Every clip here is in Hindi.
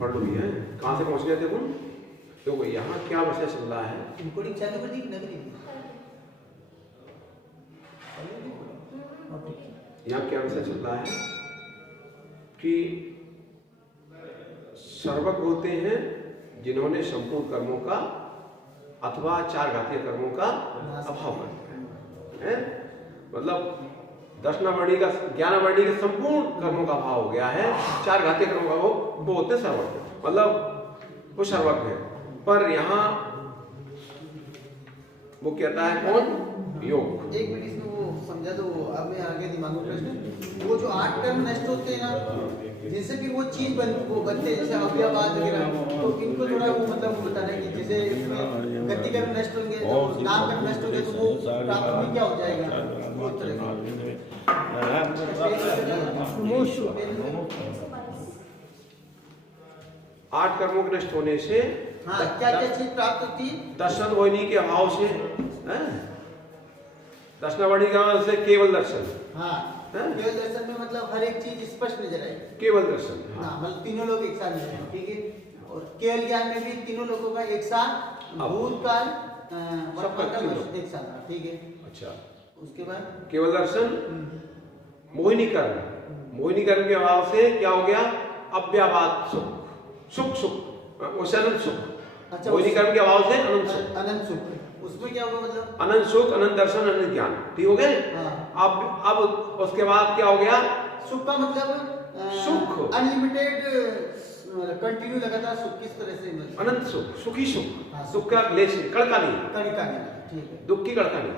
पढ़ लो भैया, कहाँ से पहुँच गए थे तुम? देखो यहाँ क्या विषय चल रहा है, इनकोडिंग चालू कर दी कि नहीं? यहाँ क्या विषय चल रहा है कि सर्वज्ञ होते हैं जिन्होंने संपूर्ण कर्मों का अथवा चार घातीय कर्मों का अभाव कर दिया है। मतलब दर्शनावर्णी का ज्ञानावर्णी के संपूर्ण कर्मों का अभाव हो गया है, चार घातीय कर्मों का वो होते हैं सर्वज्ञ, मतलब वो सर्वज्ञ है। पर यहाँ वो कहता है कौन? योग। एक मिनट इसमें वो समझा दो, अब मैं आगे दिमाग में प्रश्न, वो जो 8 कर्म नष्ट होते हैं ना, जिनसे भी वो चीज वो बनते हैं, जैसे अव्ययवाद वगैरह, तो इनको थोड़ा वो मतलब बताना है कि जैसे इसमें गति कर्म नष्ट होंगे तो नाम कर्म नष्ट होंगे तो वो प्राप्त में क्या हो जाएगा, वो तरह आठ कर्मों के नष्ट होने से हाँ क्या क्या चीज प्राप्त होती है? दर्शन वाहिनी के अभाव से, दर्शनावर्णी का से केवल दर्शन, हाँ केवल दर्शन में मतलब हर एक चीज स्पष्ट नजर आएगी, केवल दर्शन, हाँ मतलब तीनों लोग एक साथ नजर आएंगे, ठीक है। और केवल ज्ञान में भी तीनों लोगों का एक साथ भूतकाल वर्तमान एक साथ, ठीक है। अच्छा, उसके बाद केवल दर्शन, मोहिनी कर्म, मोहिनी कर्म के अभाव से क्या हो गया? अव्ययवाद सुख, सुख सुख उसे अनंत सुख, अच्छा, मोहिनी कर्म के अभाव से अनंत सुख, अनंत सुख, उसमें क्या होगा मतलब? अनंत सुख, अनंत दर्शन, अनंत ज्ञान, ठीक हो गए? हाँ। अब उसके बाद क्या हो गया? सुख का मतलब सुख, अनलिमिटेड कंटिन्यू लगातार सुख, किस तरह से मतलब? अनंत सुख, सुखी सुख, हाँ, सुख का क्लेश, कड़का नहीं, कड़का नहीं, ठीक है, दुख की कड़का नहीं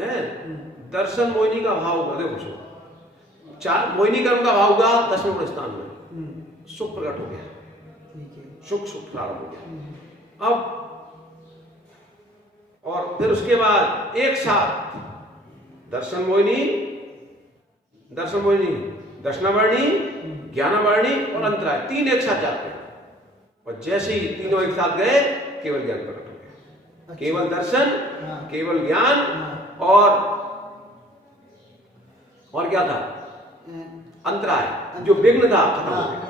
है। दर्शन मोहिनी का भाव होगा, देखो सुख, चार मोहिनी कर्म का भाव होगा दसवें स्थान में, सुख प्रकट हो गया, ठीक है, सुख सुख प्रारंभ हो गया। अब और फिर उसके बाद एक साथ दर्शन मोहिनी, दर्शनावर्णी, ज्ञानावर्णी और अंतराय, तीन एक साथ जाते हैं। और जैसे ही तीनों एक साथ गए केवल ज्ञान प्रकट हो गया। अच्छा। केवल दर्शन, केवल ज्ञान और क्या था? अंतराय, जो विघ्न था खत्म हो गया।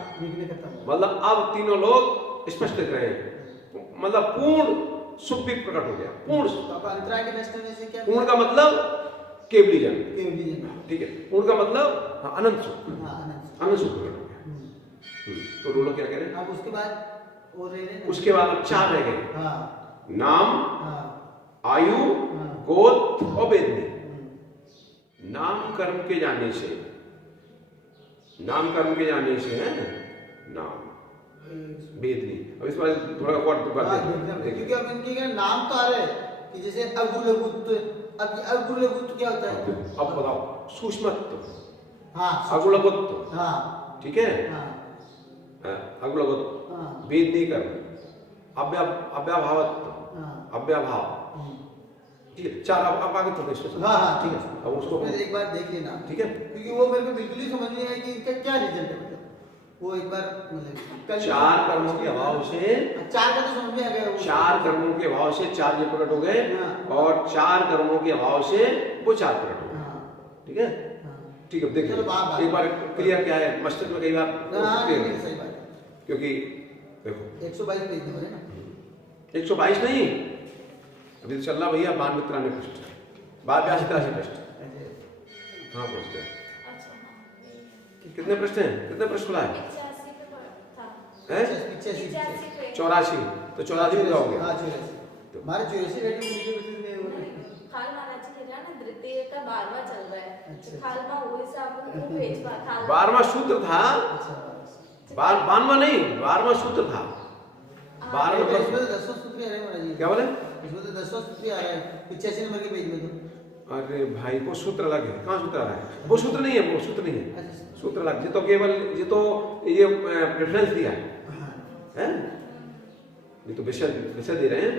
मतलब अब तीनों लोग स्पष्ट दिख रहे हैं, मतलब पूर्ण सुख भी प्रकट हो गया, पूर्ण सुख। अंतराय के नष्ट होने से क्या? पूर्ण का मतलब केवली जन, ठीक है। पूर्ण का मतलब अनंत सुख, अनंत सुख प्रकट हो गया। तो लोग क्या कह रहे हैं? अब उसके बाद और रह रहे, उसके बाद अब चार रह गए, नाम, आयु, गोत्र और वेदनी। नाम कर्म के जाने से, नाम कर्म के जाने से है नाम वेदनी। अब इस बार थोड़ा और क्योंकि अब इनके क्या नाम तो आ रहे हैं कि जैसे अगुलगुत्त, अब अगुलगुत्त क्या होता है? अब बताओ, सूक्ष्मत्व, हाँ अगुलगुत्त, हाँ ठीक है, अगुलगुत्त, वेदनी कर्म, अव्यभावत्व, अव्यभाव, ठीक है। चार अब आगे चलते हैं। हाँ ठीक है, अब उसको एक बार देख लेना, ठीक है, क्योंकि वो मेरे को बिल्कुल ही समझ नहीं आया कि इनका क्या रिजल्ट है, वो एक बार मतलब चार कर्मों के अभाव से, चार का तो समझ में आ गया, चार कर्मों के अभाव से चार ये प्रकट हो गए, और चार कर्मों के अभाव से वो चार प्रकट हो गए, ठीक है। ठीक है, देखिए एक बार क्लियर क्या है मस्तिष्क में, कई बार सही बात है, क्योंकि देखो 122 पेज में ना, 122 नहीं, अभी तो चल रहा भैया 92 93 पृष्ठ, 82 83 पृष्ठ, हाँ पहुंच गया। कितने प्रश्न हैं? कितने प्रश्न खुला है? 84, तो 84 पे जाओगे। हाँ 84, हमारे 84 बारहवां सूत्र था, 92वां नहीं, 12वां सूत्र था, 12 नंबर। 10 सूत्र आ रहे हैं, क्या बोले? इसमें तो 10 सूत्र आ रहा है 85 नंबर के पेज में तो। अरे भाई वो सूत्र अलग है, कहाँ सूत्र आ रहा है? वो सूत्र नहीं है, वो सूत्र नहीं है, सूत्र अलग। ये तो केवल ये प्रेफरेंस दिया है, ये तो विषय दे रहे हैं।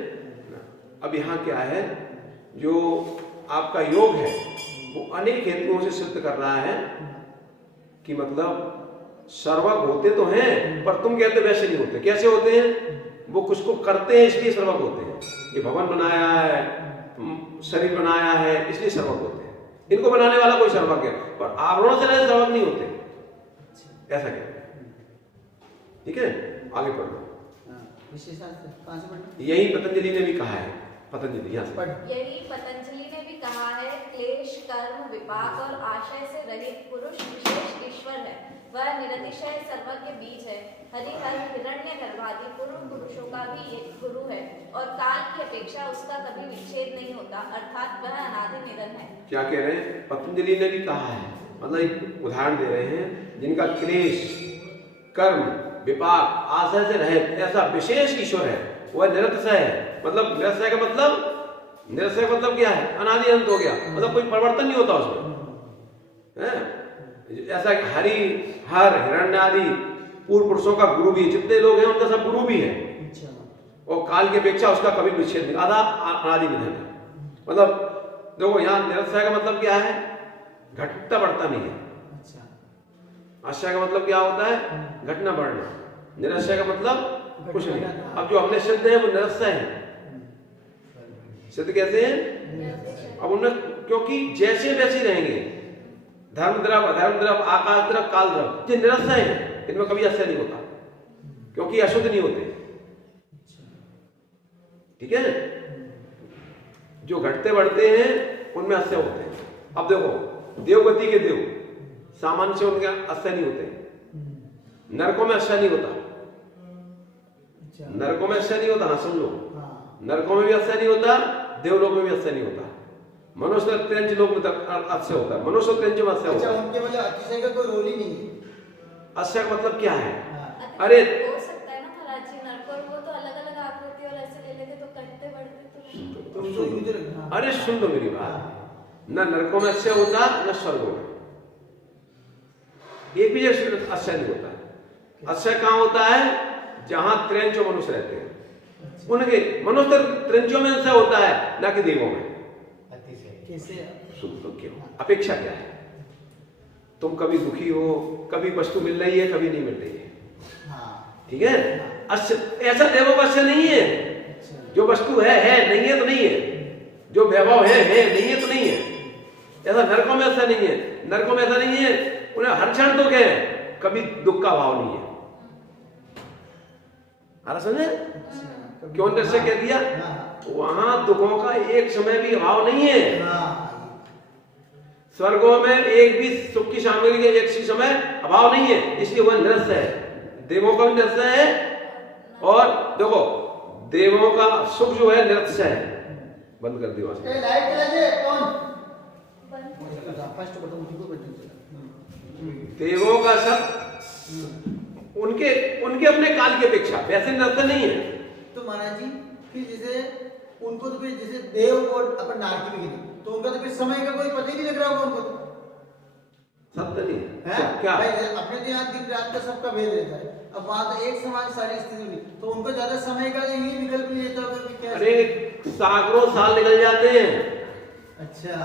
अब यहाँ क्या है, जो आपका योग है वो अनेक हेतुओं से सिद्ध कर रहा है कि मतलब सर्वज्ञ होते तो हैं, पर तुम कहते वैसे नहीं होते। कैसे होते हैं? वो कुछ को करते हैं इसलिए सर्वज्ञ होते हैं। ये भवन बनाया है, शरीर बनाया है, इसलिए सर्वज्ञ होते हैं। इनको बनाने वाला कोई सर्वज्ञ है, पर आवरणों से रहे सर्वज्ञ नहीं होते, ऐसा कहते हैं। ठीक है, आगे पढ़ो। विशेषार्थ कहाँ से पढ़ना? यही पतंजलि ने भी कहा है, पतंजलि यहाँ से पढ़। यही पतंजलि ने भी कहा है, क्लेश कर्म विपाक और आशय से रहित पुरुष विशेष ईश्वर है। वह निरतिशय सर्वज्ञ बीज है। हरिहर हिरण्यगर्भादि पूर्व पुरुषों का भी एक गुरु है और काल की अपेक्षा उसका कभी विच्छेद नहीं होता, अर्थात वह अनादि निरंतर है। क्या कह रहे हैं? पतंजलि ने भी कहा है, मतलब एक उदाहरण दे रहे हैं, जिनका क्लेश कर्म विपाक आशय से रहित ऐसा विशेष ईश्वर है, वह निरतिशय है। मतलब निरतिशय का मतलब क्या है? अनादि अनंत हो गया, मतलब कोई परिवर्तन नहीं होता उसमें, है? ऐसा हरि हर हिरण्य आदि पूर्व पुरुषों का गुरु भी है, जितने लोग हैं उनका सब गुरु भी है, और काल की अपेक्षा उसका कभी विच्छेद नहीं, आधा अनादि निधन है। मतलब देखो यहाँ निरतिशय का मतलब क्या है? घटता बढ़ता नहीं है। आशय का मतलब क्या होता है? घटना बढ़ना। निरतिशय का मतलब कुछ नहीं। अब जो अपने सिद्ध है वो निरतिशय है। सिद्ध कैसे हैं? अब उनमें क्योंकि जैसे वैसे रहेंगे, धर्म द्रव अधर्म द्रव आकाश द्रव काल द्रव, ये निरतिशय है, इनमें कभी अशय नहीं होता, क्योंकि अशुद्ध नहीं होते। ठीक है, जो घटते बढ़ते हैं उनमें अशय होते हैं। अब देखो देवगति के देव सामान्य से उनके अशय नहीं होते, नरकों में अशय नहीं होता, नरकों में अशय नहीं होता। हाँ समझो, नरकों में भी अशय नहीं होता, देवलोक में भी अशय नहीं होता, मनुष्य त्रेंच लोक में अशय होता है, मनुष्य त्रेंच में अशय होता है। उनके मतलब अतिशय का कोई रोल ही नहीं है। अशय का मतलब क्या है? अरे हो सकता है ना महाराज जी, नरक और वो तो अलग अलग आकृति और ऐसे ले लेते तो कटते बढ़ते तो अरे सुन लो मेरी बात, न नरकों में अशय होता न स्वर्गों में, एक भी जैसे अशय नहीं होता। अशय कहाँ होता है? जहां त्रेंचो मनुष्य रहते हैं, उनके मनुष्य त्रेंचों में अशय होता है, ना कि देवों में। कैसे? सुन लो क्यों, अपेक्षा क्या है? तुम कभी दुखी हो, कभी वस्तु मिल रही है, कभी नहीं मिल रही है, ठीक है? ऐसा देवों का अशय नहीं है। जो वस्तु है नहीं है तो नहीं है, जो वैभव है नहीं है तो नहीं है। ऐसा नरकों में ऐसा नहीं है, नरकों में ऐसा नहीं है, उन्हें हर क्षण दुख है, कभी दुख का भाव नहीं है। आ समझे क्यों निश्चय कह दिया? वहां दुखों का एक समय भी अभाव नहीं है। स्वर्गों में एक भी सुख की सामग्री के एक सी समय अभाव नहीं है, इसलिए वह निरस्य है। देवों का भी निरस्य है, और देखो देवों का सुख जो है निरस्य है। बंद कर दियो लाइट चला दे कौन? देवों का सब उनके अपने काल की अपेक्षा वैसे निरस्य नहीं है। तो महाराज जी फिर जैसे उनको तो फिर जैसे देव को अपन नारकी में गिरी, तो उनका तो फिर समय का कोई पता ही नहीं लग रहा होगा उनको तो। सत्य नहीं है क्या? भाई अपने तो यहाँ दिन रात का सबका भेद रहता है, अब वहां तो एक समान सारी स्थिति हुई, तो उनको ज्यादा समय का यही विकल्प नहीं रहता होगा कि क्या? अरे सैकड़ों साल निकल जाते हैं। अच्छा,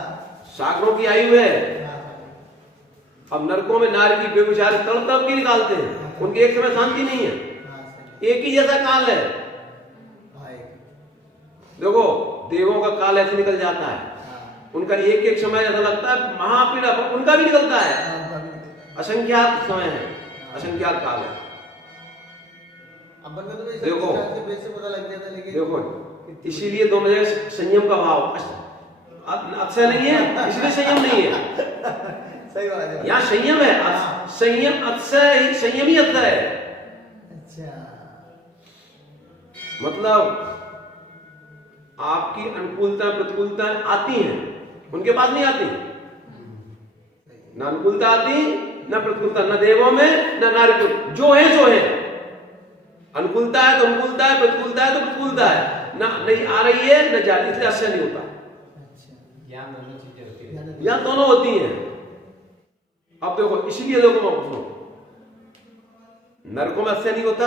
सैकड़ों की आयु है। अब नरकों में नारी की बेविचारे तड़प के निकालते हैं, उनकी एक समय शांति नहीं है, एक ही जैसा काल है। देखो देवों का काल ऐसे निकल जाता है, उनका एक एक समय ऐसा लगता है महापीड़ा, उनका भी निकलता है। असंख्यात समय है, असंख्यात काल है। देखो देखो इसीलिए दोनों जगह संयम का भाव अक्षय नहीं है, इसलिए संयम नहीं है। सही बात है, यहाँ संयम है, संयम अक्षय, संयम ही अक्षय है। अच्छा, मतलब आपकी अनुकूलता प्रतिकूलता आती हैं, उनके पास नहीं आती। न अनुकूलता आती न प्रतिकूलता, न देवों में न नारी को, जो है सो है। अनुकूलता है तो अनुकूलता है, प्रतिकूलता है तो प्रतिकूलता है, ना नहीं आ रही है न जा रही, इसलिए अक्षय नहीं होता। यहाँ दोनों चीजें होती है, यहाँ दोनों होती हैं। अब देखो इसलिए देखो मैं सुनो, नरकों में अक्षय नहीं होता,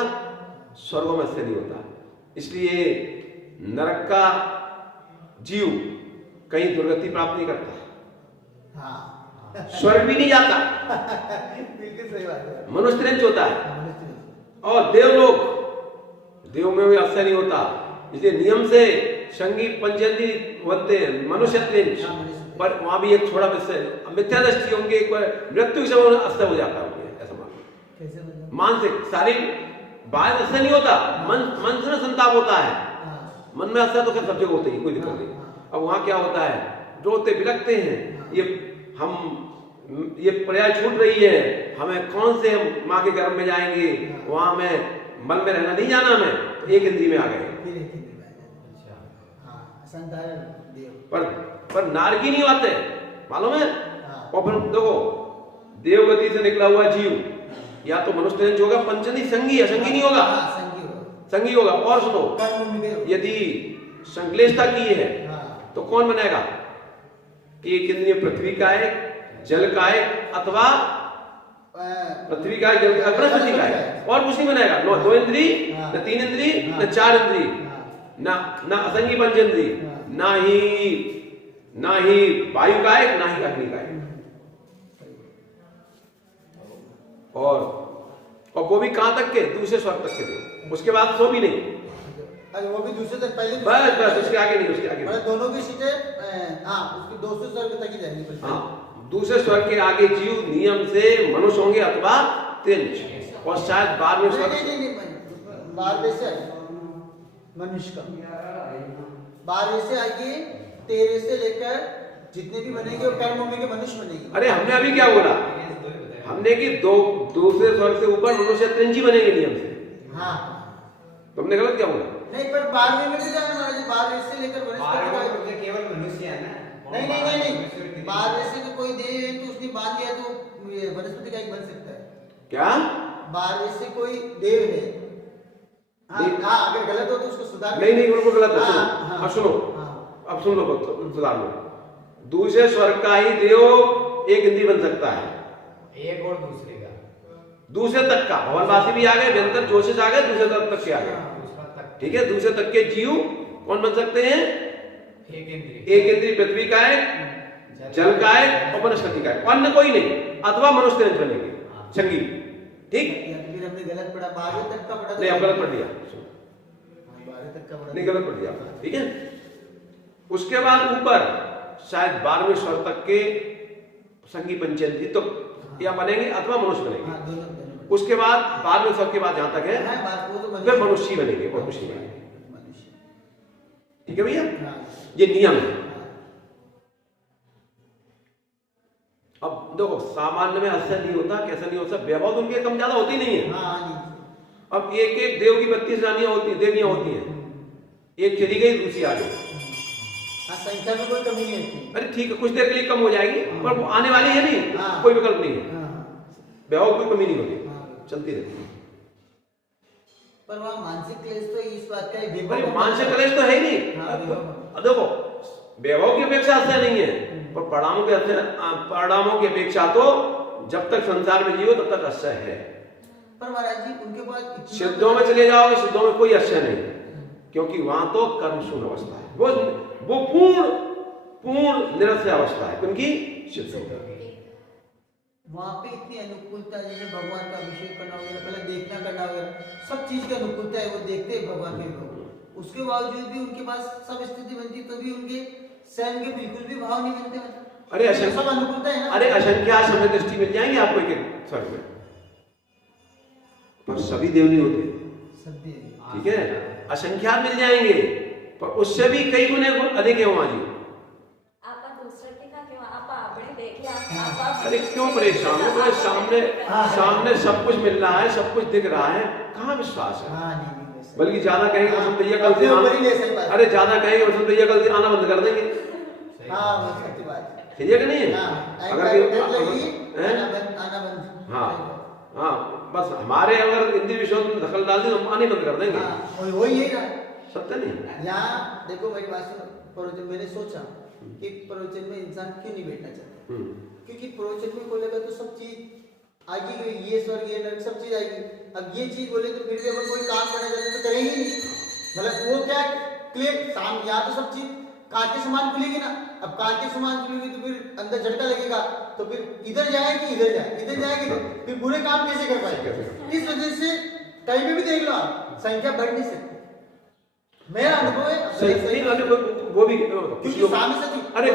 स्वर्गों में अक्षय नहीं होता। इसलिए नरक का जीव कहीं दुर्गति प्राप्त नहीं करता, हाँ स्वर्ग भी नहीं जाता, बिल्कुल सही बात है, मनुष्य रेंज होता है। और देवलोक, देव में भी अक्षय नहीं होता, इसलिए नियम से संगी पंचेंद्री बनते हैं, मनुष्य रेंज, पर वहां भी एक थोड़ा मिथ्या दृष्टि, उनके एक बार मृत्यु के समय अक्षय हो जाता है, ऐसा मानसिक शारीरिक बाहर ऐसा नहीं होता, मन से संताप होता है। हाँ, मन में ऐसा तो खैर सब जगह होते ही, कोई दिक्कत नहीं। अब वहां क्या होता है, रोते बिलखते हैं, ये पर्याय छूट रही है, हमें कौन से माँ के गर्भ में जाएंगे, वहां में मन में रहना नहीं जाना, हमें एक इंद्री में आ गए। फिर एक ही दिन में। अच्छा। हाँ, संतारण देव। पर नारकी नहीं आते, मालूम है। हाँ। और फिर देखो, देवगति से निकला हुआ जीव या तो मनुष्य होगा, पंचनी संगी, असंगी नहीं होगा, हाँ, संगी होगा। संगी होगा। और सुनो, कर्म में गए। यदि संश्लेषता की है हाँ। तो कौन बनेगा? एक इंद्रिय पृथ्वी का है, जल का है, अथवा पृथ्वी का है, जल का, बृहस्पति का है, और कुछ नहीं बनेगा। दो इंद्री, हाँ। न 3 इंद्री, हाँ। न 4 इंद्री, हाँ। ना असंगी पंचेंद्री, हाँ। ना ही वायु का है, ना ही अग्नि का है। और वो भी कहां तक के? दूसरे स्वर्ग तक के थे, उसके बाद सो भी नहीं। अरे वो भी दूसरे तक, पहले बस उसके आगे नहीं, उसके आगे नहीं। मतलब दोनों की सीटें, हाँ, उसकी 200 स्वर्ग तक ही जाएंगी फिर। हाँ, दूसरे स्वर्ग के आगे जीव नियम से मनुष्य होंगे अथवा त्रिंच, और शायद 12वें स्वर्ग। नहीं, 12वें से आगे मनुष्य का, 12वें से आगे 13 से लेकर जितने भी बनेंगे वो कर्म भूमि के मनुष्य बनेंगे। अरे हमने अभी क्या बोला? हमने कि दूसरे स्वर्ग से ऊपर मनुष्य त्रिंची बनेंगे नियम से। हाँ, तुमने गलत क्या बोला? नहीं, पर 12वें में भी जाना महाराज, 12वें से लेकर वनस्पति का केवल मनुष्य है ना। नहीं, 12वें से तो कोई देव है तो उसने बांध दिया तो ये वनस्पति का एक बन सकता है क्या? 12वें से कोई देव है। हाँ, नहीं। हाँ, अगर गलत हो तो उसको सुधार। नहीं, उनको गलत है। हाँ, सुनो, हाँ। अब सुनो, हाँ। अब सुन लो, सुधार लो। दूसरे स्वर्ग का ही देव एक इंद्री बन सकता है, एक और दूसरे का, दूसरे तक का। भवनवासी भी आ गए, व्यंतर जोशिष आ गए, दूसरे तक के आ गए। दूसरा तक ठीक है, दूसरे तक के जीव कौन बन सकते हैं? एक इंद्रिय, एक इंद्री पृथ्वी का है, जल का है, और वनस्पति का है, अन्य कोई नहीं, अथवा मनुष्य बनेंगे संगी। ठीक, फिर हमने गलत पढ़ा, 12वें तक का पढ़ा। नहीं अब गलत पढ़ दिया, 12वें तक का पढ़ा। नहीं गलत पढ़ दिया, ठीक है। उसके बाद ऊपर शायद 12वें स्वर तक के संगी पंचेंद्री तो या बनेंगे अथवा मनुष्य बनेंगे। हाँ, दोनों। उसके बाद 12वें स्वर के बाद जहां तक है हाँ, बात वो तो फिर मनुष्य बनेंगे, और कुछ नहीं बनेंगे। मनुष्य। ठीक है भैया, हाँ। ये नियम है। अब देखो, सामान्य में ऐसा नहीं होता, कैसा नहीं होता, वैभव उनके कम ज्यादा होती नहीं है। हाँ, नहीं। अब एक एक देव की 32 रानियां होती, देवियां होती हैं, एक चली गई, दूसरी आ गई। हाँ, संख्या में कोई कमी नहीं होती। अरे ठीक है, कुछ देर के लिए कम हो जाएगी, पर वो आने वाली है नहीं, हाँ। कोई विकल्प नहीं है, हाँ, वैभव की कमी नहीं होती, हाँ। चलती रहती है। पर वहाँ मानसिक क्लेश तो इस बात का है, अरे वैभव मानसिक कलेश तो है ही नहीं। हाँ, वैभव। अब देखो, वैभव की अपेक्षा अच्छा नहीं है, पर परिणामों की अपेक्षा तो जब तक संसार में जियो तब तक अच्छा है। पर महाराज जी उनके पास इतनी- सिद्धों में चले जाओगे, सिद्धों में कोई अच्छा नहीं, क्योंकि वहां तो कर्म शून्य अवस्था है, वो पूर्ण निरस्य अवस्था है उनकी सिद्धों में। वहाँ पे इतनी अनुकूलता, जैसे भगवान का अभिषेक करना वगैरह, पहले देखना करना वगैरह, सब चीज की अनुकूलता है, वो देखते हैं भगवान के लोग। उसके बावजूद भी उनके पास सब स्थिति बनती, तो भी उनके स्वयं के बिल्कुल भी भाव नहीं बनते। मतलब अरे सब अनुकूलता है ना। अरे असंख्या समय दृष्टि मिल जाएंगे आपको एक स्वर्ग में, पर सभी देव नहीं होते। सत्य। ठीक है, असंख्या मिल जाएंगे, पर उससे भी कई गुने अधिक है वहां जी। अरे क्यों परेशान हो? तो सामने सब कुछ मिल रहा है, सब कुछ दिख रहा है, कहाँ विश्वास है? हाँ, नहीं, वैसे। बल्कि ज्यादा कहेंगे वसंत भैया कल से अपने ऊपर ही ले, सही बात। अरे ज्यादा कहेंगे वसंत भैया कल से आना बंद कर देंगे। हाँ, वो सत्य बात है। ठीक है कि नहीं है? हाँ, अगर आना बंद। हाँ, बस हमारे अगर इंद्रिय विषयों में दखल डाल दी तो हम आने बंद कर देंगे। हाँ, वही है ना। सत्य नहीं। यहाँ देखो मेरी बात सुनो, प्रवचन मैंने सोचा कि प्रवचन में इंसान क्यों नहीं बैठना चाहता, क्योंकि प्रवचन में बोलेगा तो सब चीज आएगी, ये स्वर्ग ये नरक सब चीज आएगी। अब ये चीज बोले तो फिर भी अगर कोई काम करना चाहते तो करेंगे नहीं, मतलब वो क्या क्लियर साम, यहाँ तो सब चीज कांच के समान खुलेगी ना। अब कांच के समान खुलेगी तो फिर अंदर झटका लगेगा, तो फिर इधर जाए कि इधर जाए, इधर जाएगी फिर बुरे काम कैसे कर पाएंगे। इस वजह से कहीं पे भी देख लो आप, संख्या बढ़ नहीं सकती। मेरा अनुभव है। सही वो भी कुछ लोग, अरे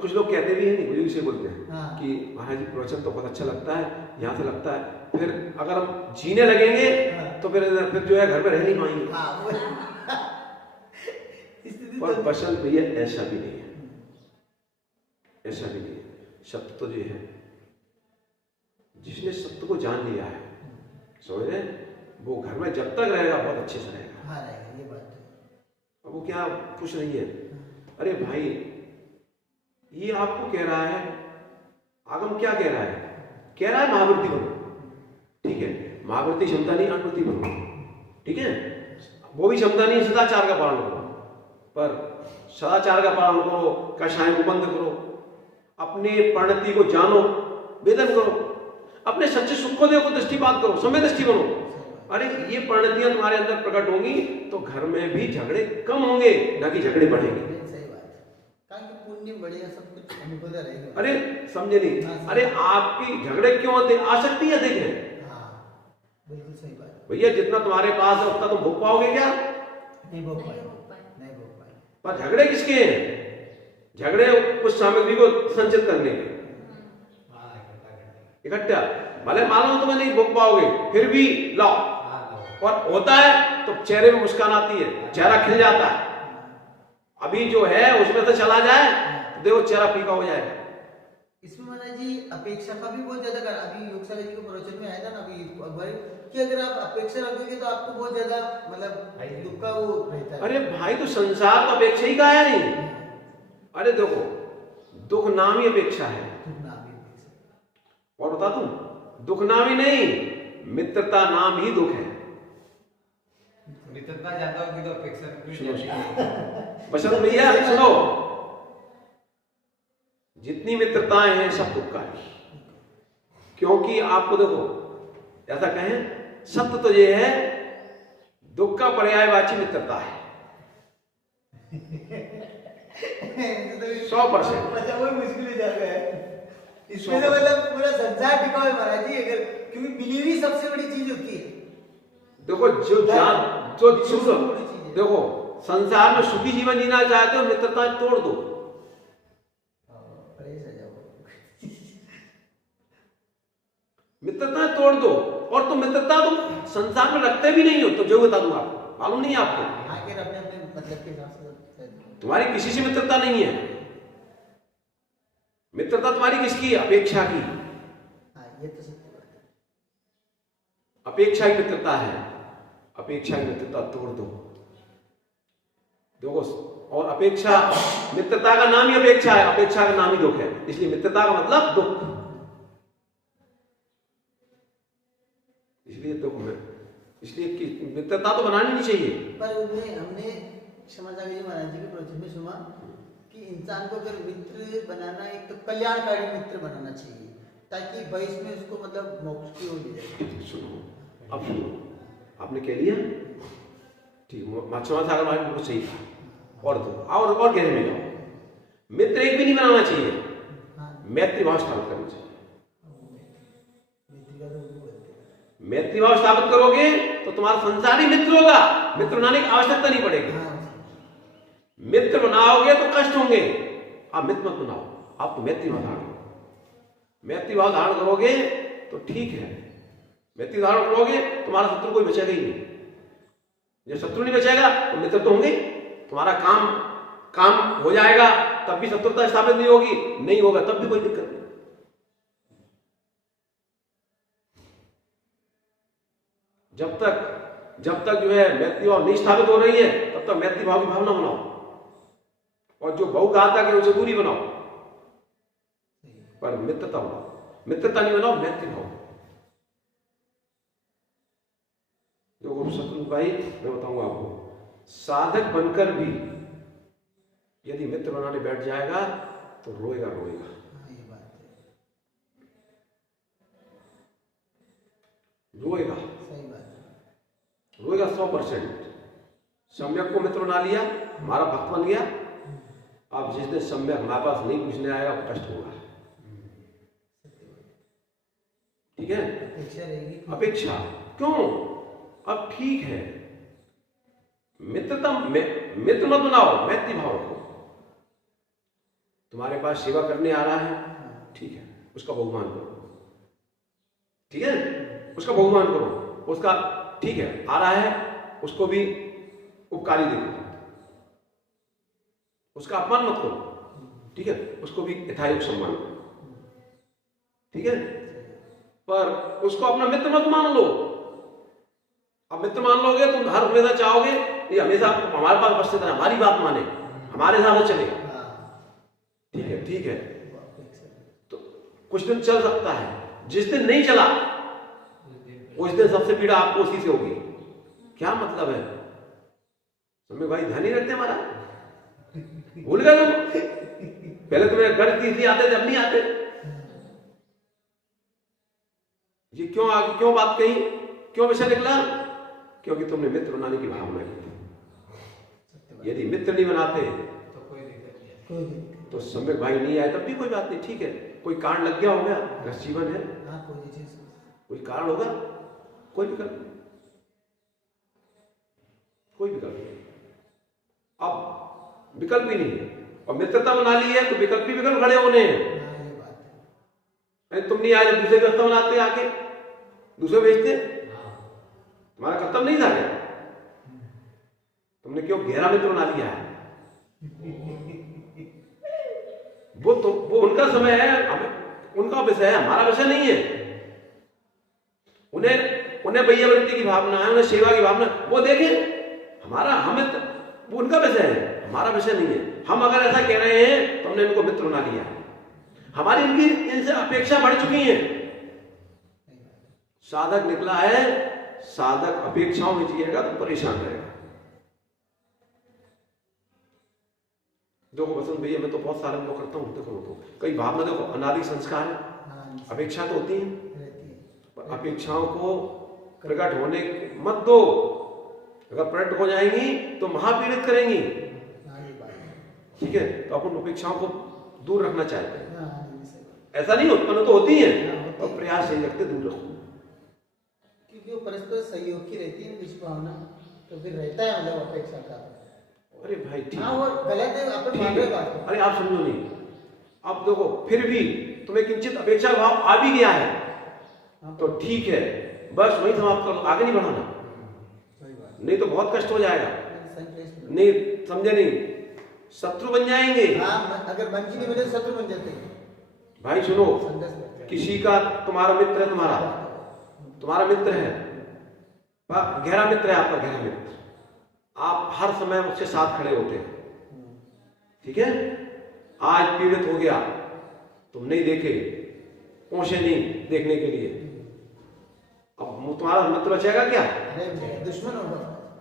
कुछ लोग कहते भी हैं, नहीं मुझे इसे बोलते हैं हाँ। कि महाराज जी प्रवचन तो बहुत अच्छा लगता है, यहाँ से लगता है फिर अगर हम जीने लगेंगे तो फिर जो है घर में रह नहीं पाएंगे। हाँ वो स्थिति पर तो बसंत भैया ऐसा भी नहीं है, ऐसा भी नहीं है। सत्य तो ये है, जिसने सत्य को जान लिया है, समझ रहे, वो घर में जब तक रहेगा बहुत अच्छे से रहेगा। हाँ रहेगा, ये बात है। अब वो क्या खुश नहीं है, अरे भाई ये आपको कह रहा है, आगम क्या कह रहा है, कह रहा है महावृत्ति बनो, ठीक है, महावृत्ति क्षमता नहीं अनुवृत्ति बनो, ठीक है, वो भी क्षमता नहीं सदाचार का पालन करो, पर सदाचार का पालन करो, कषाय को बंद करो, अपने परिणति को जानो, वेदन करो, अपने सच्चे सुख को देखो, दृष्टिपात करो, समय दृष्टि बनो। अरे ये परिणतियां तुम्हारे अंदर प्रकट होंगी तो घर में भी झगड़े कम होंगे, ना कि झगड़े बढ़ेंगे। सही बात है, कारण कि पुण्य बढ़ेगा, सब कुछ अनुभव रहेगा। अरे समझे नहीं, अरे आपकी झगड़े क्यों होते, आसक्ति अधिक है। हाँ बिल्कुल सही बात है। भैया जितना तुम्हारे पास है उतना तुम भोग पाओगे क्या, नहीं भोग पाए, नहीं भोग पाए। नहीं भोग पाए। पर झगड़े किसके हैं, झगड़े उस सामग्री को संचित करने के, हाँ, इकट्ठा करते इकट्ठा, भले मालूम तुम्हें नहीं भोग पाओगे फिर भी लाओ, हाँ, लो। और होता है तो चेहरे में मुस्कान आती है, चेहरा खिल जाता है। अभी जो है उसमें तो चला जाए तो देखो चेहरा फीका हो जाएगा। इसमें महाराज जी अपेक्षा का भी बहुत ज्यादा कर, अभी योगशाला जी के प्रवचन में आया था ना अभी अकबर, कि अगर आप अपेक्षा रखोगे तो आपको बहुत ज्यादा मतलब दुख का वो रहता है। अरे भाई तो संसार तो अपेक्षा ही का है नहीं। अरे देखो दुख नाम ही अपेक्षा है, दुख ना भी अपेक्षा। और बता दूं, दुख नाम ही नहीं, मित्रता नाम ही दुख है। मित्रता ज्यादा होगी तो अपेक्षा टूट जाती है। बसंत भैया सुनो, जितनी मित्रताएं हैं सब दुखकारी, क्योंकि आपको देखो ऐसा कहें, सत्य तो ये है दुख का पर्यायवाची मित्रता है 100%। अच्छा वो मुश्किल हो जाता है इसमें, तो मतलब पूरा संसार टिका है महाराज जी, अगर क्योंकि बिलीव ही सबसे बड़ी चीज होती है। देखो जो जान जो सुनो, देखो संसार में सुखी जीवन जीना चाहते हो मित्रता तोड़ दो, मित्रता तोड़ दो, और तुम मित्रता तुम संसार में रखते भी नहीं हो, तो जो बता दूं आपको, मालूम नहीं है आपको, आखिर अपने अपने मतलब के हिसाब से तुम्हारी किसी से मित्रता नहीं है, मित्रता तुम्हारी किसकी है, अपेक्षा की। हाँ ये तो सत्य बात है। अपेक्षा की मित्रता है, अपेक्षा की मित्रता तोड़ दो। देखो, और अपेक्षा, मित्रता का नाम ही अपेक्षा है, अपेक्षा का नाम ही दुख है, इसलिए मित्रता का मतलब दुख, इसलिए दुख में, इसलिए कि मित्रता तो बनानी नहीं चाहिए। पर हमने क्षमाचार्य जी महाराज जी के प्रवचन में सुना कि इंसान को अगर मित्र बनाना, एक तो कल्याणकारी मित्र बनाना चाहिए, ताकि भविष्य में उसको मतलब मोक्ष की ओर ले जाए। सुनो, अब सुनो, आपने कह लिया ठीक, क्षमा सागर महाराज बिल्कुल सही था, और दो और गहरे में जाओ, मित्र एक भी नहीं बनाना चाहिए, मैत्री भाव स्थापित करना चाहिए। मैत्री भाव स्थापित करोगे तो तुम्हारा संसारी मित्र होगा, मित्र बनाने की आवश्यकता नहीं पड़ेगी। मित्र बनाओगे तो कष्ट होंगे, आप मित्र मत बनाओ, आप तो मैत्री भाव धारण करो। मैत्री भाव धारण करोगे तो ठीक है, मैत्री धारण करोगे तुम्हारा शत्रु कोई बचेगा ही नहीं, जब शत्रु नहीं बचेगा तो मित्र तो होंगे, तुम्हारा काम हो जाएगा, तब भी शत्रुता स्थापित नहीं होगी, नहीं होगा तब भी कोई दिक्कत नहीं। जब तक जो है मैत्री भाव नहीं स्थापित हो रही है तब तक मैत्री भाव की भावना बनाओ, और जो बहुघातक है उसे दूरी बनाओ, पर मित्रता बनाओ, मित्रता नहीं बनाओ मैत्री भाव। जो शत्रु भाई मैं बताऊंगा आपको, साधक बनकर भी यदि मित्र बनाने बैठ जाएगा तो रोएगा, रोएगा, रोएगा 100%। सम्यक को मित्र बना लिया, हमारा भक्त बन गया, अब जिस दिन सम्यक हमारे पास नहीं पूछने आएगा कष्ट होगा, ठीक है। अपेक्षा क्यों, अब ठीक है, मित्र मत बनाओ, मैत्री भाव रखो। तुम्हारे पास सेवा करने आ रहा है, ठीक है, उसका बहुमान करो, ठीक है, उसका बहुमान करो, उसका ठीक है आ रहा है उसको भी उपकारी देखो, उसका अपमान मत करो, ठीक है, उसको भी यथायोग्य सम्मान करो, ठीक है, पर उसको अपना मित्र मत मान लो। अब मित्र मान लोगे तुम हर हमेशा चाहोगे ये हमेशा हमारे पास उपस्थित है, हमारी बात माने, हमारे हिसाब से चले, ठीक है, तो कुछ दिन चल सकता है, जिस दिन नहीं चला उस दिन सबसे पीड़ा आपको उसी से होगी। क्या मतलब है? तुम्हें भाई ध्यान नहीं रखते हमारा, भूल गए तुम, पहले तुम्हें घर तीसरी आते थे, अब नहीं आते। ये क्यों बात कही, क्यों विषय निकला? क्योंकि तुमने मित्र बनाने की भावना की थी। यदि मित्र नहीं बनाते तो कोई दिक्कत नहीं, तो सम्यक भाई नहीं आए तब भी कोई बात नहीं, ठीक है, कोई कारण लग गया होगा, रस जीवन है, कोई कारण होगा, कोई विकल्प नहीं, कोई विकल्प नहीं। अब विकल्प ही नहीं है और मित्रता बना ली है तो विकल्प ही विकल्प खड़े होने हैं। तुम नहीं आए, दूसरे रास्ता बनाते, आके दूसरे भेजते, तुम्हारा कर्तव्य नहीं था क्या? तुमने क्यों गहरा मित्र बना लिया है? वो उनका समय है, उनका विषय है, हमारा विषय नहीं है। उन्हें वैयावृत्ति की भावना है, उन्हें सेवा की भावना, वो देखें, वो उनका विषय है, हमारा विषय नहीं है। हम अगर ऐसा कह रहे हैं तो हमने इनको मित्र बना लिया है, हमारी इनसे अपेक्षा बढ़ चुकी है। साधक निकला है, साधक अपेक्षाओं में जिएगा तो परेशान रहेगा। देखो बसंत भैया, मैं तो बहुत सारे लोग करता हूँ, देखो तो कई भावना, देखो अनादि संस्कार है, अपेक्षा तो होती है, पर अपेक्षाओं को प्रकट होने मत दो। अगर प्रकट हो जाएंगी तो महापीड़ित करेंगी, ठीक है, तो अपन अपेक्षाओं को दूर रखना चाहते हैं। ऐसा नहीं उत्पन्न तो होती है, और प्रयास यही रखते दूर रखो, क्योंकि वो परस्पर सहयोग की रहती है विश्व भावना, तो फिर रहता है मतलब अपेक्षा का। अरे भाई ठीक, हाँ वो गलत है, अपन मान रहे बात को। अरे आप समझो नहीं, अब देखो फिर भी तुम्हें किंचित अपेक्षा भाव आ भी गया है तो ठीक है, बस वही समाप्त कर लो, आगे नहीं बढ़ाना, नहीं तो बहुत कष्ट हो जाएगा। नहीं समझे, नहीं शत्रु बन जाएंगे। हाँ, अगर मन की नहीं बने शत्रु बन जाते हैं। भाई सुनो, किसी का तुम्हारा मित्र है, तुम्हारा मित्र है, गहरा मित्र है आपका, गहरा मित्र, आप हर समय उसके साथ खड़े होते हैं, ठीक है, आज पीड़ित हो गया, तुम नहीं देखे, पहुंचे नहीं देखने के लिए, अब तुम्हारा मित्र बचेगा क्या? दुश्मन होगा।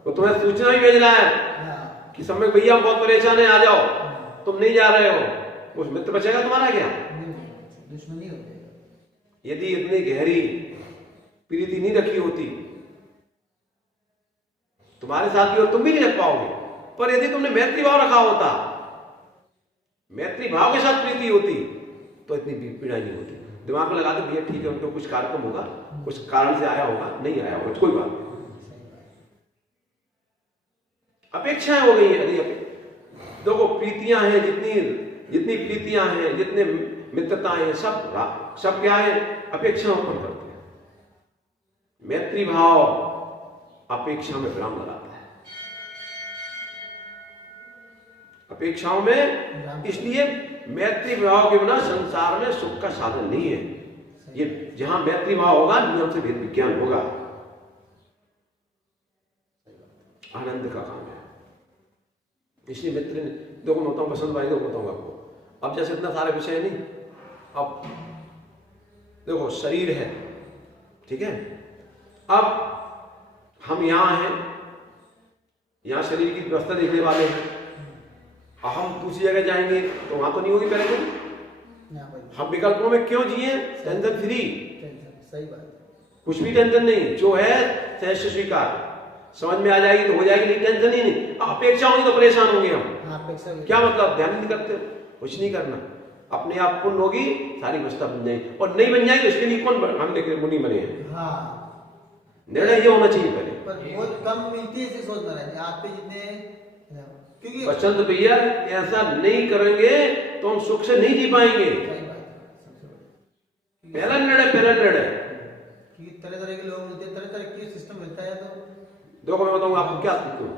तो तुम्हें सूचना ही भेज रहा है कि समय भैया बहुत परेशान है, आ जाओ, तुम नहीं जा रहे हो, उस मित्र बचेगा तुम्हारा क्या? दुश्मनी होती है। यदि इतनी गहरी प्रीति नहीं रखी होती तुम्हारे साथ भी और तुम भी नहीं रख पाओगे, पर यदि तुमने मैत्री भाव रखा होता, मैत्री भाव के साथ प्रीति होती तो इतनी पीड़ा नहीं होती। दिमाग में लगा दो भैया ठीक है, उनको कुछ कार्यक्रम होगा, कुछ कारण से आया होगा, नहीं आया होगा, कोई बात नहीं, अपेक्षाएं हो गई है। देखो प्रीतियां हैं, जितनी प्रीतियां हैं, जितने मित्रताएं हैं, सब क्या है? अपेक्षाओं पर करते हैं। मैत्री भाव अपेक्षा में विराम लगाता है, अपेक्षाओं में, इसलिए मैत्री भाव के बिना संसार में सुख का साधन नहीं है। ये जहां मैत्री भाव होगा, नियम से भेद विज्ञान होगा, आनंद का काम है। इसलिए मित्र, देखो मैं बताऊं, बसंत भाई देखो बताऊंगा आपको, अब जैसे इतना सारा विषय नहीं, अब देखो शरीर है, ठीक है, अब हम यहां हैं, यहां शरीर की व्यवस्था देखने वाले हैं, हम दूसरी जगह जाएंगे तो वहां तो नहीं होगी पहले। हम विकल्पों में क्यों जिए? टेंशन फ्री, सही बात, कुछ भी टेंशन नहीं, जो है सहज स्वीकार, समझ में आ जाएगी तो हो जाएगी, नहीं टेंशन ही नहीं। अपेक्षा होगी तो परेशान होंगे हम, क्या मतलब? ध्यान नहीं करते, कुछ नहीं करना, अपने आप पुण्य होगी, सारी व्यवस्था बन जाएगी, और नहीं बन जाएगी उसके लिए कौन हम लेकर मुनि बने हैं। हाँ, निर्णय ये होना चाहिए पहले, पर बहुत कम मिलती है, इसे सोचना है आप पे जितने, क्योंकि बसंत भैया ऐसा नहीं करेंगे तो हम सुख से नहीं जी पाएंगे। पहला निर्णय, कि तरह तरह के लोग मिलते हैं, तरह तरह की सिस्टम मिलता है। तो देखो मैं बताऊंगा आपको क्या सीखते हो।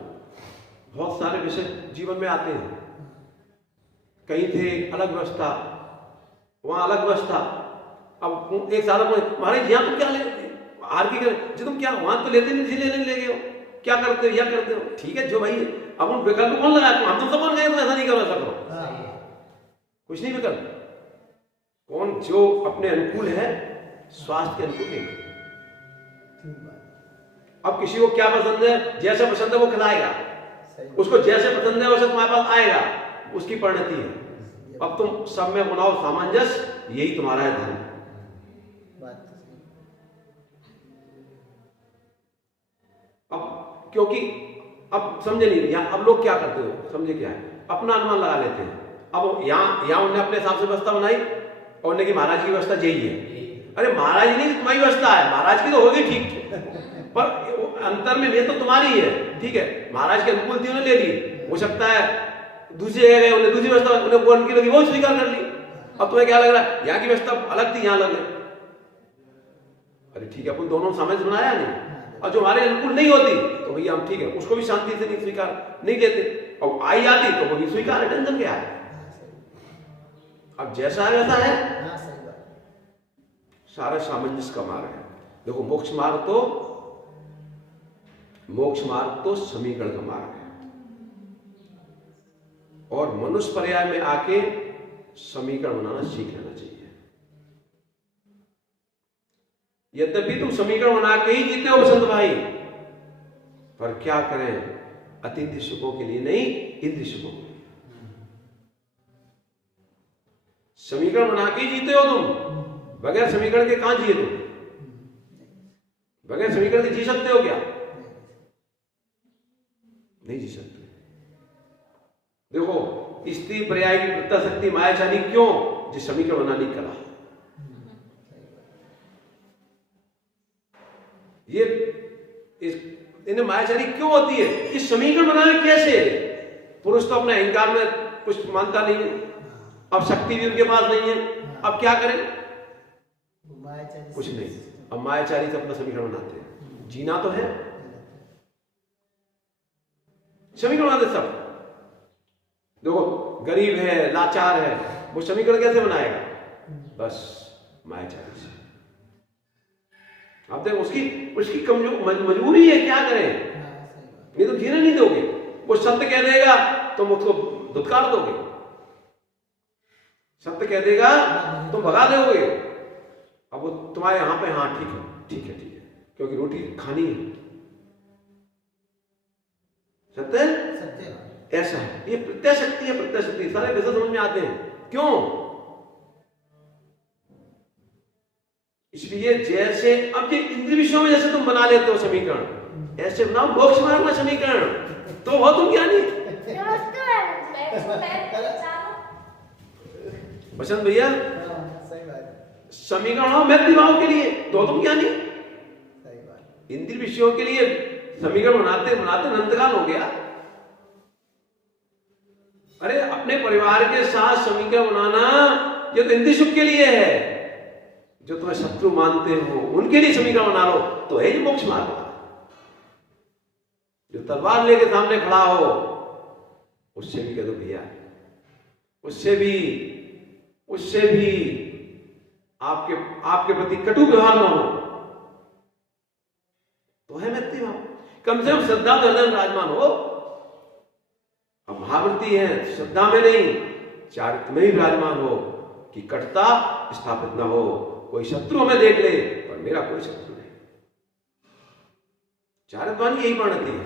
बहुत सारे विषय जीवन में आते हैं। कहीं थे अलग व्यवस्था, वहां अलग व्यवस्था। अब एक साल महाराज यहाँ तुम क्या ले आर की जी तुम क्या वहां तो लेते नहीं, लेने ले गए हो, क्या करते हो, या करते हो, ठीक है जो भाई है। अब उन विकल्प कौन लगाया, हम तुम सब कौन गए, ऐसा नहीं करो, ऐसा करो, कुछ नहीं विकल्प। कौन जो अपने अनुकूल है, स्वास्थ्य के अनुकूल नहीं। अब किसी को क्या पसंद है, जैसा पसंद है वो खिलाएगा, उसको जैसे पसंद है वैसे तुम्हारे पास आएगा, उसकी परिणति है। अब तुम सब में बनाओ सामंजस्य, यही तुम्हारा है धर्म। अब क्योंकि अब समझे नहीं, यहाँ अब लोग क्या करते हो, समझे क्या है, अपना अनुमान लगा लेते हैं। अब यहाँ उन्होंने अपने हिसाब से व्यवस्था बनाई और उन्होंने की महाराज की व्यवस्था यही है। अरे महाराज नहीं, तुम्हारी व्यवस्था है, महाराज की तो होगी ठीक, पर अंतर में ये तो तुम्हारी है, ठीक है। महाराज के अनुकूल थी, उन्होंने ले ली, हो सकता है दूसरी जगह गए, उन्हें दूसरी व्यवस्था उन्हें वो उनकी लगी, वो स्वीकार कर ली। अब तुम्हें क्या लग रहा है, यहाँ की व्यवस्था अलग थी, यहाँ अलग है। अरे ठीक है, अपन दोनों सामंजस्य बनाया नहीं, और जो हमारे अनुकूल नहीं होती तो भैया हम ठीक है उसको भी शांति से नहीं स्वीकार नहीं देते, और आई आती तो वही स्वीकार है, टेंशन क्या है। अब जैसा है वैसा है, सारा सामंजस्य का मार्ग है। देखो मोक्ष मार्ग तो समीकरण का मार्ग है, और मनुष्य पर्याय में आके समीकरण बनाना सीख लेना चाहिए। यद्यपि तुम समीकरण बना के ही जीते हो बसंत भाई, पर क्या करें, अतीन्द्रिय सुखों के लिए नहीं, इंद्रिय सुखों के लिए। समीकरण बना के ही जीते हो तुम, बगैर समीकरण के कहां जिए तुम, बगैर समीकरण के जी सकते हो क्या, नहीं जी सकते। देखो स्त्री पर्याय की प्रत्या शक्ति मायाचारी क्यों, जिस समीकरण बनाने की कला, ये इन्हें मायाचारी क्यों होती है, इस समीकरण बनाने कैसे। पुरुष तो अपने अहंकार में कुछ मानता नहीं है, अब शक्ति भी उनके पास नहीं है, अब क्या करें, कुछ नहीं। अब मायाचारी से अपना समीकरण बनाते हैं, जीना तो है, समीकरण बनाते सब। देखो गरीब है, लाचार है, वो समीकरण कैसे बनाएगा, बस मायाचारी से। आप देखो उसकी कमजोर मजबूरी है, क्या करें, नहीं तो जीने नहीं दोगे। वो सत्य कह देगा तुम उसको धुतकार दोगे, सत्य कह देगा तुम भगा दोगे। अब वो तुम्हारे यहां पे, हाँ ठीक है ठीक है ठीक है, क्योंकि रोटी खानी है, सत्य ऐसा है। ये प्रत्यय शक्ति है, प्रत्यय शक्ति सारे विषय समझ में आते हैं। क्यों, इसलिए जैसे अब ये इंद्रिय विषयों में जैसे तुम बना लेते हो समीकरण, ऐसे बनाओ मोक्ष मार्ग में समीकरण, तो हो तुम ज्ञानी। बसंत भैया समीकरण हो व्यक्ति भाव के लिए, तो तुम ज्ञानी। इंद्रिय विषयों के लिए समीकरण बनाते बनाते अनंतकाल हो गया। अरे अपने परिवार के साथ समीकरण बनाना ये तो इंद्रिय सुख के लिए है, जो तुम्हें शत्रु मानते हो उनके लिए समीकरण बना लो, तो है ही मोक्ष मार्ग। जो तलवार लेके सामने खड़ा हो उससे भी कह दो भैया, उससे भी आपके प्रति कटु व्यवहार न हो, तो है व्यक्ति भाव। कम से कम श्रद्धा तो हृदय विराजमान हो। अब महावृत्ति है श्रद्धा में नहीं, चारित्र में ही विराजमान हो, कि कटता स्थापित न हो। कोई शत्रु हमें देख ले पर मेरा कोई शत्रु नहीं। चारित्रवान यही परिणति है।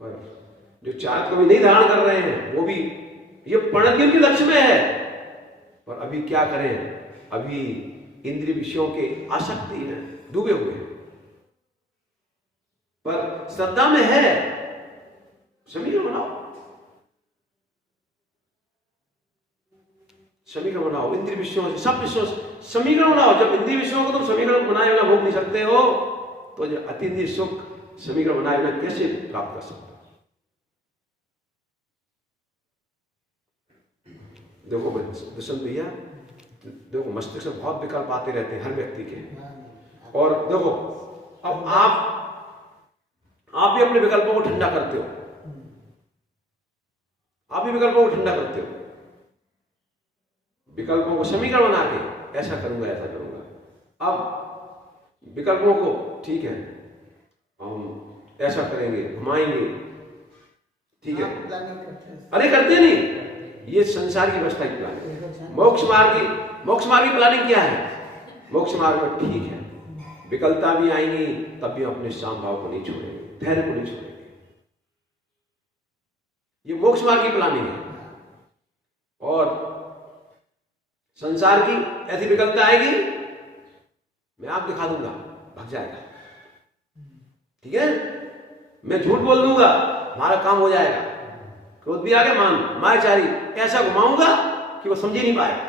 पर जो चारित्र को भी नहीं धारण कर रहे हैं, वो भी ये परिणति उनके लक्ष्य में है, पर अभी क्या करें, अभी इंद्रिय विषयों के आसक्ति में डूबे हुए हैं। पर श्रद्धा में है, समीकरण बनाओ, समीकरण बनाओ इंद्रिय विषयों से, सब विषयों से समीकरण बनाओ। जब इंद्रिय विषयों को तुम समीकरण बनाए बिना भोग नहीं सकते हो, तो जो अतीन्द्रिय सुख समीकरण बनाए बिना कैसे प्राप्त कर सकते हो। देखो बसंत भैया, देखो मस्तिष्क में बहुत विकल्प आते रहते हैं हर व्यक्ति के। हाँ, और देखो अब आप भी अपने विकल्पों को ठंडा करते हो, आप भी विकल्पों को ठंडा करते हो, विकल्पों को समीकरण बना के ऐसा करूंगा ऐसा करूंगा। अब विकल्पों को ठीक है हम ऐसा करेंगे, घुमाएंगे, ठीक है, आप प्लानिंग करते हैं। अरे करते नहीं, ये संसार की व्यवस्था की प्लानिंग। मोक्ष मार्ग की प्लानिंग क्या है? मोक्ष मार्ग में ठीक है विकलता भी आएंगी, तब भी हम अपने शाम भाव को नहीं छोड़ेंगे, धैर्य को नहीं छोड़ेंगे। ये मोक्ष मार्ग की प्लानिंग है। और संसार की ऐसी विकलता आएगी, मैं आप दिखा दूंगा, भाग जाएगा, ठीक है, मैं झूठ बोल दूंगा, हमारा काम हो जाएगा। क्रोध भी आ गया, मायाचारी ऐसा घुमाऊंगा कि वो समझ ही नहीं पाएगा।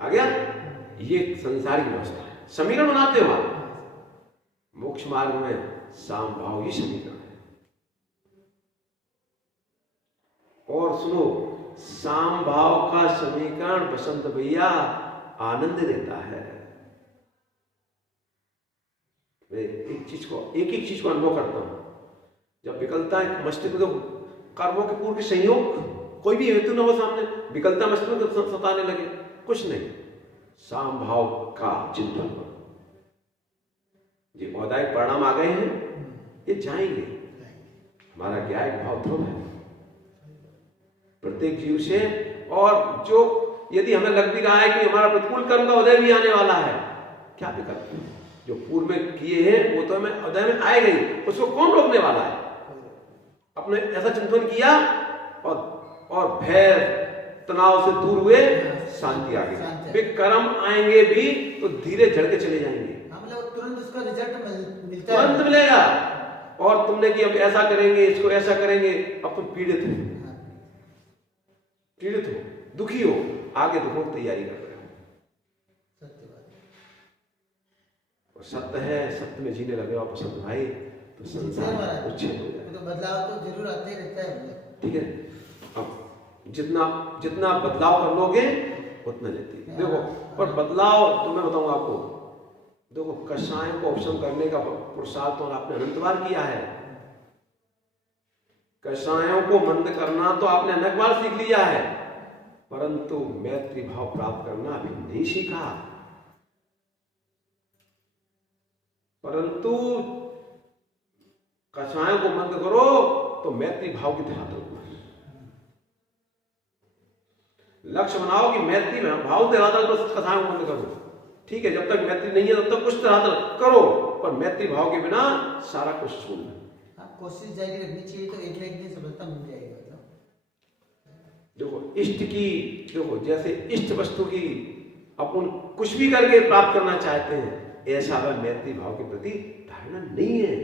आ गया? ये संसार की व्यवस्था है। समीकरण बनाते हो आप, मोक्ष मार्ग में साम भाव ही समीकरण है। और सुनो, साम भाव का समीकरण बसंत भैया आनंद देता है। मैं एक चीज को अनुभव करता हूं। जब विकलता मस्तिष्क में कर्मों के पूर्व के संयोग, कोई भी हेतु न हो सामने, विकलता मस्तिष्क को सताने लगे, कुछ नहीं, साम भाव का चिंतन करो। ये औदायिक परिणाम आ गए हैं, ये जाएंगे। हमारा ज्ञायक भाव ध्रुव है प्रत्येक जीव से। और जो यदि हमें लग भी रहा है कि हमारा प्रतिकूल कर्म का उदय भी आने वाला है, क्या विकल्प है? जो पूर्व में किए हैं वो तो हमें उदय में आएगा ही, उसको कौन रोकने वाला है? अपने ऐसा चिंतन किया और भय तनाव से दूर हुए, शांति आ गई। वे कर्म आएंगे भी तो धीरे झड़ के चले जाएंगे, तुरंत उसका रिजल्ट मिलता तुरंत है, मिलेगा। और तुमने कि अब ऐसा करेंगे, इसको ऐसा करेंगे, अब तुम पीड़ित हो, दुखी हो, आगे दुखों की तैयारी कर रहे हो। सत्य बात है। और सत्य है, सत्य में जीने लगे आप सत्य भाई, तो संसार उच्छेद हो जाए। तो बदलाव तो जरूर आते ही रहता है, ठीक है। अब जितना बदलाव कर लोगे उतना लेती है। देखो, पर बदलाव तो मैं बताऊंगा आपको, देखो कषायों को उपशम करने का पुरुषार्थ तो आपने अनंत बार किया है। कषायों को मंद करना तो आपने अनेक बार सीख लिया है, परंतु मैत्री भाव प्राप्त करना अभी नहीं सीखा। परंतु कषायों को मंद करो तो मैत्री भाव की ध्यान रखो। लक्ष्य बनाओ कि मैत्री भाव धरातल पर कथाएं बंद करो, ठीक है। जब तक मैत्री नहीं है तब तक कुछ धरातल करो, पर मैत्री भाव के बिना सारा कुछ छोड़। कोशिश जारी रखनी चाहिए, तो एक ना एक दिन सफलता मिल जाएगी। देखो इष्ट की, देखो जैसे इष्ट वस्तु की अपन कुछ भी करके प्राप्त करना चाहते हैं, ऐसा वह मैत्री भाव के प्रति धारणा नहीं है।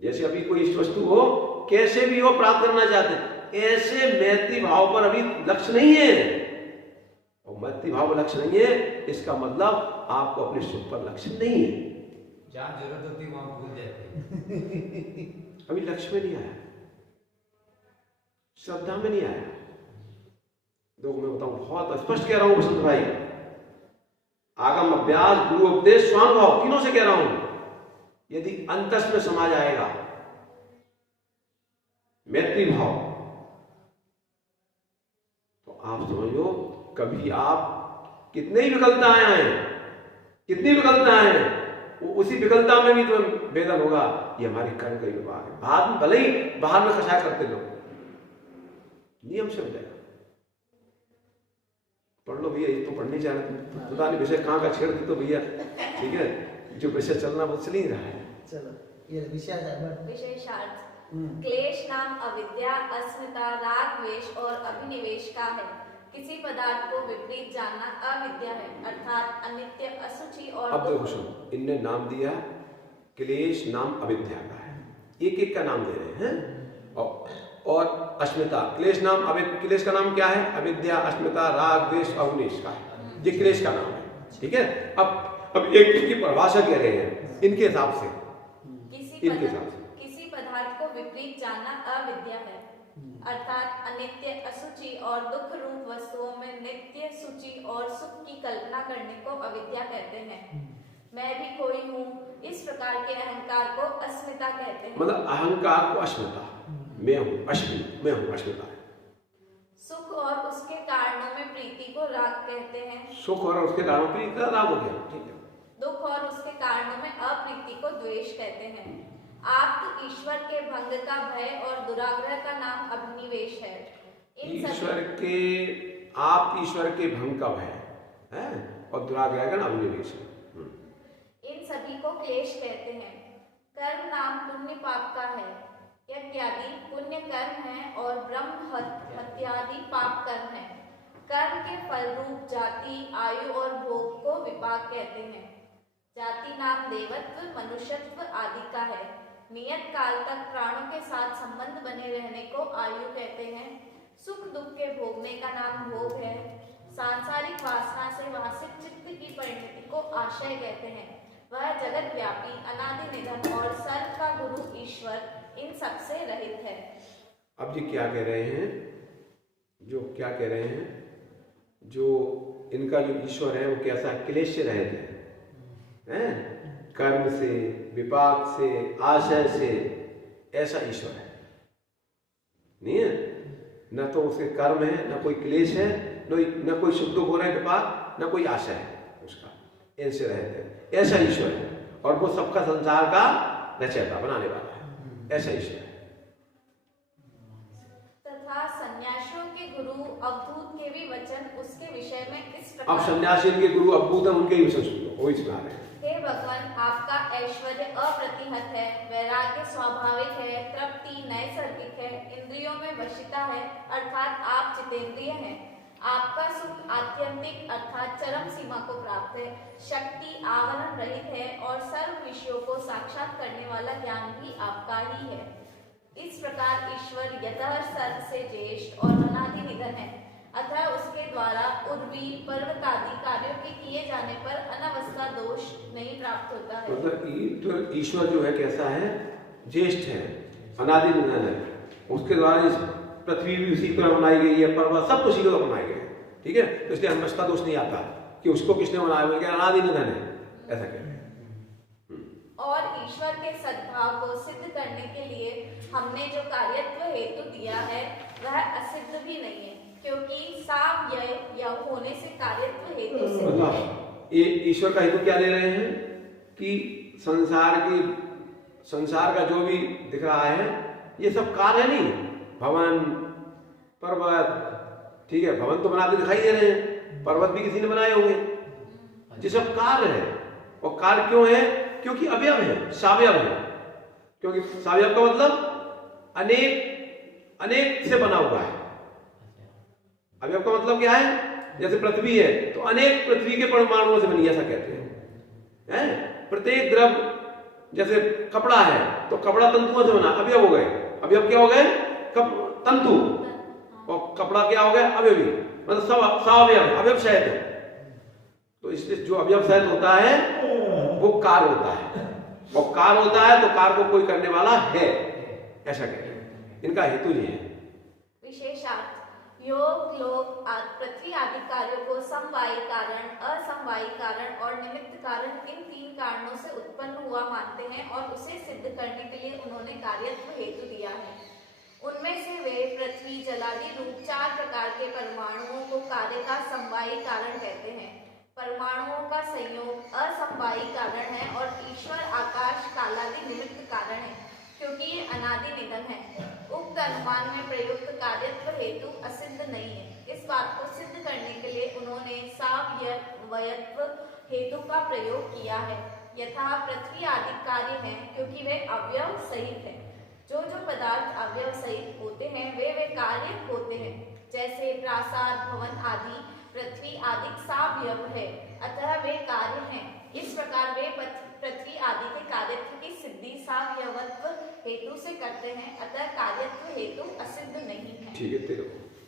जैसे अभी कोई इष्ट वस्तु हो, कैसे भी हो प्राप्त करना चाहते हैं, ऐसे मैत्री भाव पर अभी लक्ष्य नहीं है। और मैत्री भाव लक्ष्य नहीं है, इसका मतलब आपको अपने सुख पर लक्ष्य नहीं है। जहाँ जरूरत होती है वहां भूल जाते हैं। अभी लक्ष्य में नहीं आया, श्रद्धा में नहीं आया। देखो मैं बताऊं, बहुत स्पष्ट कह रहा हूं बसंत भाई, आगम अभ्यास, गुरु उपदेश, स्वानुभाव, तीनों से कह रहा हूं। यदि अंतस में समा जाएगा मैत्री भाव, तो आप समझो कभी आप कितनी विकलताएं आए, कितनी विकलताएं हैं, वो उसी विकलता में भी तो वेदन होगा, ये हमारे कर्म का विभाग है। बाद में भले ही बाहर में कषाय करते लोग, नियम से हो जाएगा। पढ़ लो भैया, ये तो पढ़ने जा रहे थे, पता नहीं विषय कहाँ का छेड़ दी तो भैया, ठीक है, जो विषय चलना वो चल ही रहा है। चलो ये विशेषार्थ क्लेश नाम अविद्या, अस्मिता, राग, द्वेष और अभिनिवेश का है। किसी पदार्थ को विपरीत जानना अविद्या है, अर्थात अनित्य, असुचि और अब देखो सुनो, इनने नाम दिया क्लेश नाम अविद्या का है, एक एक का नाम दे रहे हैं। और अस्मिता, क्लेश नाम क्लेश का नाम क्या है? अविद्या, अस्मिता, राग, द्वेष, अवनिश का है, ये क्लेश का नाम है, ठीक है। अब एक की परिभाषा कह रहे हैं इनके हिसाब से, किसी पदार्थ को विपरीत जानना अविद्या है। अर्थात अनित्य, अशुचि और दुख रूप वस्तुओं में नित्य, शुचि और सुख की कल्पना करने को अविद्या कहते हैं। मैं भी कोई हूँ, इस प्रकार के अहंकार को अस्मिता कहते हैं। मतलब अहंकार को अस्मिता, मैं हूँ अस्मि, मैं हूँ अस्मिता। सुख और उसके कारणों में प्रीति को राग कहते हैं। सुख और उसके कारणों में प्रीति का राग हो गया, ठीक है। दुख और उसके कारणों में अप्रीति को द्वेष कहते हैं। आप ईश्वर के भंग का भय और दुराग्रह का नाम अभिनिवेश है। ईश्वर के, आप ईश्वर के भंग का भय है और दुराग्रह का नाम अभिनिवेश है। इन सभी को क्लेश कहते हैं। कर्म नाम पुण्य पाप का है। यज्ञादि पुण्य कर्म है और ब्रह्म हत्यादि पाप कर्म है। कर्म के फल रूप जाति, आयु और भोग को विपाक कहते हैं। जाति नाम देवत्व, मनुष्यत्व आदि का है। नियत काल तक प्राणों के साथ संबंध बने रहने को आयु कहते हैं। सुख दुख के भोगने का नाम भोग है। सांसारिक वासना से वासित चित्त की परिणति को आशय कहते हैं। वह जगत व्यापी, अनादि निधन और सर्व का गुरु ईश्वर इन सब से रहित है। अब जी क्या कह रहे हैं, जो क्या कह रहे हैं, जो इनका जो ईश्वर है वो कैसा क्लेश से रहित है, कर्म से, विपाक से, आशय से, ऐसा ईश्वर है नहीं है। न तो उसके कर्म है, न कोई क्लेश है, न कोई सुख दुख हो रहा है विपाक, न कोई आशय है उसका, इनसे रहते हैं, ऐसा ईश्वर है। और वो सबका संसार का रचयिता, बनाने वाला है, ऐसा ईश्वर है। तथा सन्यासियों के गुरु अवधूत के भी वचन उसके विषय में इस प्रकार। अब सन्यासी के गुरु अवधूत है, उनके ही वचन सुन लो, वही सुना रहे हैं। हे भगवान, आपका ऐश्वर्य अप्रतिहत है, वैराग्य स्वाभाविक है, तृप्ति नैसर्गिक है, इंद्रियों में वशिता है, अर्थात आप जितेंद्रिय हैं। आपका सुख आत्यंतिक अर्थात चरम सीमा को प्राप्त है, शक्ति आवरण रहित है और सर्व विषयों को साक्षात करने वाला ज्ञान भी आपका ही है। इस प्रकार ईश्वर यतः सर्व से ज्येष्ठ और अनादि निधन है, अतः उसके द्वारा उर्वी पर्वत आदि कार्यों के किए जाने पर अनवस्था दोष नहीं प्राप्त होता है। मतलब ईश्वर जो है कैसा है, ज्येष्ठ है, अनादि निधन है, उसके द्वारा इस पृथ्वी भी उसी तरह बनाई गई है, पर्वत सब कुछ इसी तरह बनाए गए हैं, ठीक है। तो इसलिए अनवस्था दोष नहीं आता कि उसको किसने बनाया, बोल के अनादि निधन है, ऐसा कह रहे हैं। और ईश्वर के सद्भाव को सिद्ध करने के लिए हमने जो कार्यत्व हेतु दिया है वह असिद्ध भी नहीं है, क्योंकि साव्यय होने से कार्यत्व हेतु सिद्ध है। मतलब ये ईश्वर का हेतु क्या ले रहे हैं कि संसार का जो भी दिख रहा है ये सब कार्य नहीं, भवन पर्वत, ठीक है, भवन तो बनाते दिखाई दे रहे हैं, पर्वत भी किसी ने बनाए होंगे, ये सब कार्य है। और कार्य क्यों है, क्योंकि अवयव है, सावयव है। क्योंकि सावयव का मतलब अनेक से बना हुआ है। अवयव का मतलब क्या है, जैसे पृथ्वी है तो अनेक पृथ्वी के परमाणुओं से बनी, ऐसा कहते हैं। प्रत्येक द्रव, जैसे कपड़ा है तो कपड़ा तंतुओं से बना, अवयव हो गए। अवयव क्या हो गए, तंतु, और कपड़ा क्या हो गया, अवयवी, मतलब सावयव, अवयव सहित है। तो इसलिए जो अवयव सहित होता है वो कार होता है, और कार होता है तो कार को कोई करने वाला है, ऐसा कहते हैं। इनका हेतु ये है। विशेषार्थ योग लोक पृथ्वी आदि कार्यों को समवायी कारण, असमवायी कारण और निमित्त कारण, इन तीन कारणों से उत्पन्न हुआ मानते हैं और उसे सिद्ध करने के लिए उन्होंने कार्यत्व हेतु दिया है। उनमें से वे पृथ्वी जलादि रूप 4 प्रकार के परमाणुओं को कार्य का समवायी कारण कहते हैं। परमाणुओं का संयोग असमवायी कारण है और ईश्वर आकाश कालादि निमित्त कारण है, क्योंकि ये अनादि निधन है। उक्त अनुमान में प्रयुक्त कार्यत्व हेतु असिद्ध नहीं है। इस बात को सिद्ध करने के लिए उन्होंने सावयवत्व हेतु का प्रयोग किया है। यथा पृथ्वी आदि कार्य हैं क्योंकि वे अवयव सहित है। जो पदार्थ अवयव सहित होते हैं वे कार्य होते हैं। जैसे प्रासाद, भवन आदि पृथ्वी आदि सावयव है, अतः वे कार्य हैं। इस प्रकार वे पृथ्वी आदि के कार्यत्व की सिद्धि सावयवत्व हेतु से करते हैं, अतः कार्यत्व हेतु असिद्ध नहीं है। ठीक है, तेरे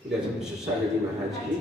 जैसे विश्वेश्वर जी महाराज की